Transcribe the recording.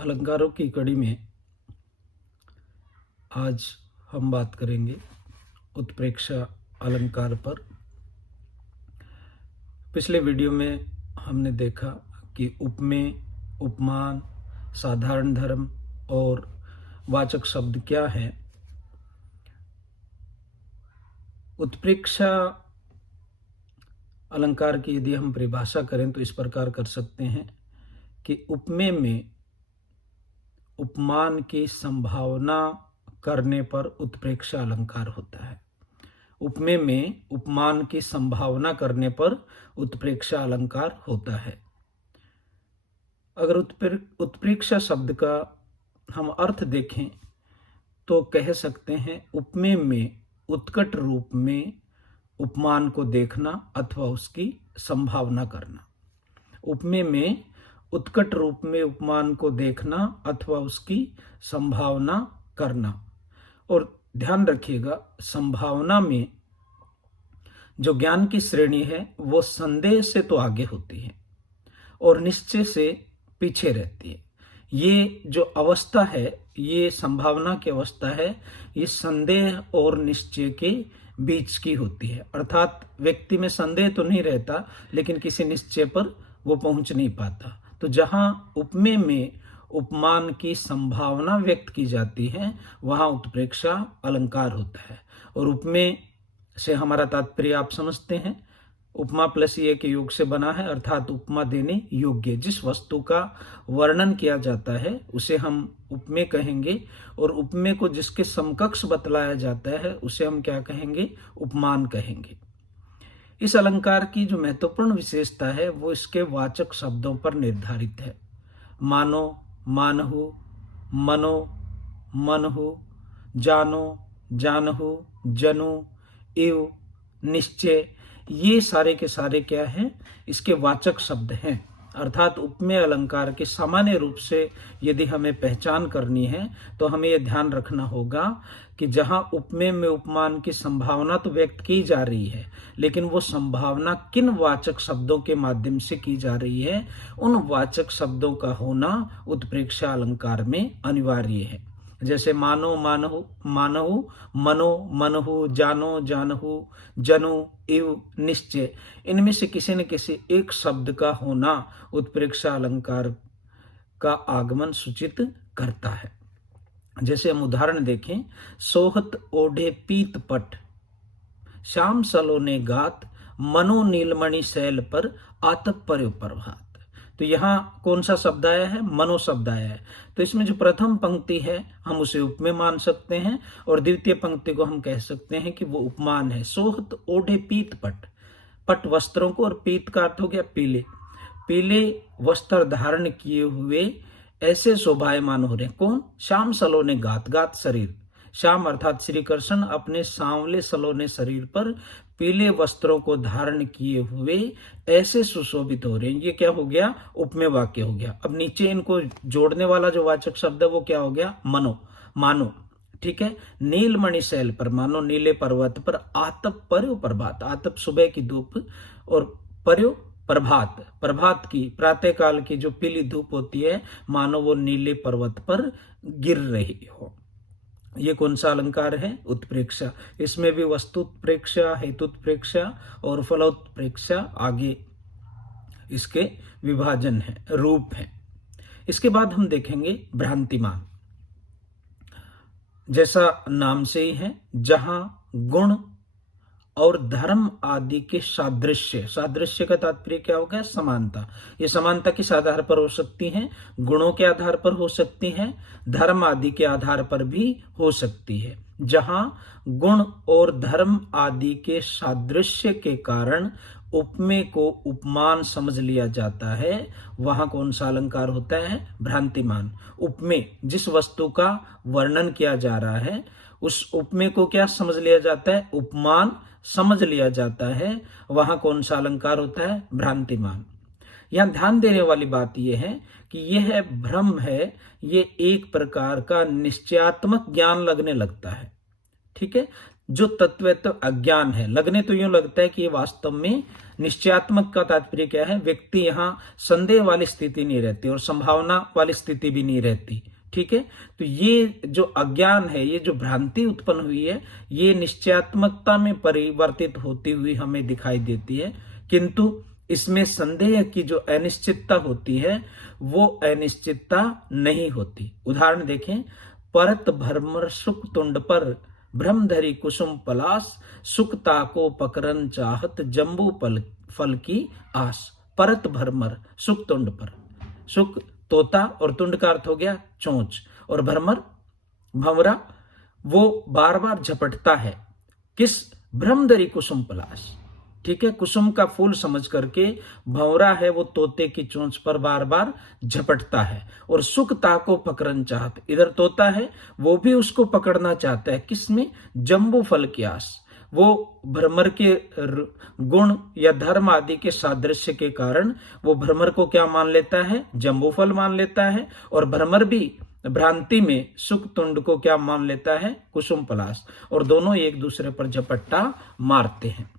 अलंकारों की कड़ी में आज हम बात करेंगे उत्प्रेक्षा अलंकार पर। पिछले वीडियो में हमने देखा कि उपमेय, उपमान, साधारण धर्म और वाचक शब्द क्या है। उत्प्रेक्षा अलंकार की यदि हम परिभाषा करें तो इस प्रकार कर सकते हैं कि उपमेय में उपमान की संभावना करने पर उत्प्रेक्षा अलंकार होता है। उपमेय में उपमान की संभावना करने पर उत्प्रेक्षा अलंकार होता है। अगर उत्प्रेक्षा शब्द का हम अर्थ देखें तो कह सकते हैं उपमेय में उत्कट रूप में उपमान को देखना अथवा उसकी संभावना करना। उपमेय में उत्कट रूप में उपमान को देखना अथवा उसकी संभावना करना। और ध्यान रखिएगा, संभावना में जो ज्ञान की श्रेणी है वो संदेह से तो आगे होती है और निश्चय से पीछे रहती है। ये जो अवस्था है, ये संभावना की अवस्था है, ये संदेह और निश्चय के बीच की होती है। अर्थात व्यक्ति में संदेह तो नहीं रहता लेकिन किसी निश्चय पर वो पहुंच नहीं पाता। तो जहां उपमेय में उपमान की संभावना व्यक्त की जाती है वहां उत्प्रेक्षा अलंकार होता है। और उपमेय से हमारा तात्पर्य आप समझते हैं, उपमा प्लस ये के योग से बना है, अर्थात उपमा देने योग्य। जिस वस्तु का वर्णन किया जाता है उसे हम उपमेय कहेंगे और उपमेय को जिसके समकक्ष बतलाया जाता है उसे हम क्या कहेंगे? उपमान कहेंगे। इस अलंकार की जो महत्वपूर्ण विशेषता है वो इसके वाचक शब्दों पर निर्धारित है। मानो, मानहु, मनो, मनहु, जानो, जानहु, जनु, एव, निश्चय, ये सारे के सारे क्या हैं? इसके वाचक शब्द हैं। अर्थात उपमेय अलंकार के सामान्य रूप से यदि हमें पहचान करनी है तो हमें यह ध्यान रखना होगा कि जहां उपमेय में उपमान की संभावना तो व्यक्त की जा रही है लेकिन वो संभावना किन वाचक शब्दों के माध्यम से की जा रही है, उन वाचक शब्दों का होना उत्प्रेक्षा अलंकार में अनिवार्य है। जैसे मानो, मानहु, मानहु, मनो, मनहु, जानो, जानहु, जनु, एव, निश्चय, इनमें से किसी न किसी एक शब्द का होना उत्प्रेक्षा अलंकार का आगमन सूचित करता है। जैसे हम उदाहरण देखें, सोहत ओढ़े पीत पट, श्याम सलोने गात, मनो नीलमणि शैल पर आतप पर्यो प्रभात। तो यहाँ कौन सा शब्द आया है? मनो शब्द आया है। तो इसमें जो प्रथम पंक्ति है हम उसे उपमेय मान सकते हैं और द्वितीय पंक्ति को हम कह सकते हैं कि वो उपमान है। सोहत ओढ़े पीत पट, पट वस्त्रों को और पीत का अर्थ हो गया पीले। पीले वस्त्र धारण किए हुए ऐसे शोभायमान हो रहे। कौन? श्याम सलोने गात, गात शरीर, श्याम अर्थात श्री कृष्ण अपने सांवले सलोने शरीर पर पीले वस्त्रों को धारण किए हुए ऐसे सुशोभित हो रहे हैं। ये क्या हो गया? उपमेय वाक्य हो गया। अब नीचे इनको जोड़ने वाला जो वाचक शब्द है वो क्या हो गया? मनो, मानो। ठीक है। नीलमणि शैल पर, मानो नीले पर्वत पर, आतप पर्यो प्रभात, आतप सुबह की धूप और पर्यो प्रभात, प्रभात की प्रातः काल की जो पीली धूप होती है मानो वो नीले पर्वत पर गिर रही हो। ये कौन सा अलंकार है? उत्प्रेक्षा। इसमें भी वस्तुत्प्रेक्षा, हेतुत्प्रेक्षा और फलोत्प्रेक्षा आगे इसके विभाजन है, रूप है। इसके बाद हम देखेंगे भ्रांतिमान। जैसा नाम से ही है, जहां गुण और धर्म आदि के सादृश्य, सादृश्य का तात्पर्य क्या हो गया? समानता। ये समानता किस आधार पर हो सकती है? गुणों के आधार पर हो सकती है, धर्म आदि के आधार पर भी हो सकती है। जहां गुण और धर्म आदि के सादृश्य के कारण उपमेय को उपमान समझ लिया जाता है वहां कौन सा अलंकार होता है? भ्रांतिमान। उपमेय, जिस वस्तु का वर्णन किया जा रहा है उस उपमेय को क्या समझ लिया जाता है? उपमान समझ लिया जाता है, वहां कौन सा अलंकार होता है? भ्रांतिमान। यहां ध्यान देने वाली बात यह है कि यह भ्रम है, ये एक प्रकार का निश्चयात्मक ज्ञान लगने लगता है। ठीक है। जो तत्वतः अज्ञान है। लगने तो यूं लगता है कि ये वास्तव में निश्चयात्मक का तात्पर्य क्या है, व्यक्ति यहाँ संदेह वाली स्थिति नहीं रहती और संभावना वाली स्थिति भी नहीं रहती। ठीक है, तो ये जो अज्ञान है, ये जो भ्रांति उत्पन्न हुई है, ये निश्चयात्मकता में परिवर्तित होती हुई हमें दिखाई देती है, किंतु इसमें संदेह की जो अनिश्चितता होती है वो अनिश्चितता नहीं होती। उदाहरण देखें, परत भ्रमर सुख तुंड पर भ्रमधरी कुसुम पलास, सुखता को पकड़न चाहत जम्बू फल की आस। परत भ्रमर सुख तुंड पर, सुख तोता और तुंड का अर्थ हो गया चोंच, और भ्रमर भंवरा वो बार बार झपटता है किस, भ्रमधरी कुसुम पलास। ठीक है, कुसुम का फूल समझ करके भंवरा है वो तोते की चोंच पर बार बार झपटता है, और सुखता को पकड़न चाहत, इधर तोता है वो भी उसको पकड़ना चाहता है, किसमें, जम्बू फल की आस। वो भ्रमर के गुण या धर्म आदि के सादृश्य के कारण वो भ्रमर को क्या मान लेता है, जम्बू फल मान लेता है, और भ्रमर भी भ्रांति में सुख तुंड को क्या मान लेता है, कुसुम पलास, और दोनों एक दूसरे पर झपट्टा मारते हैं।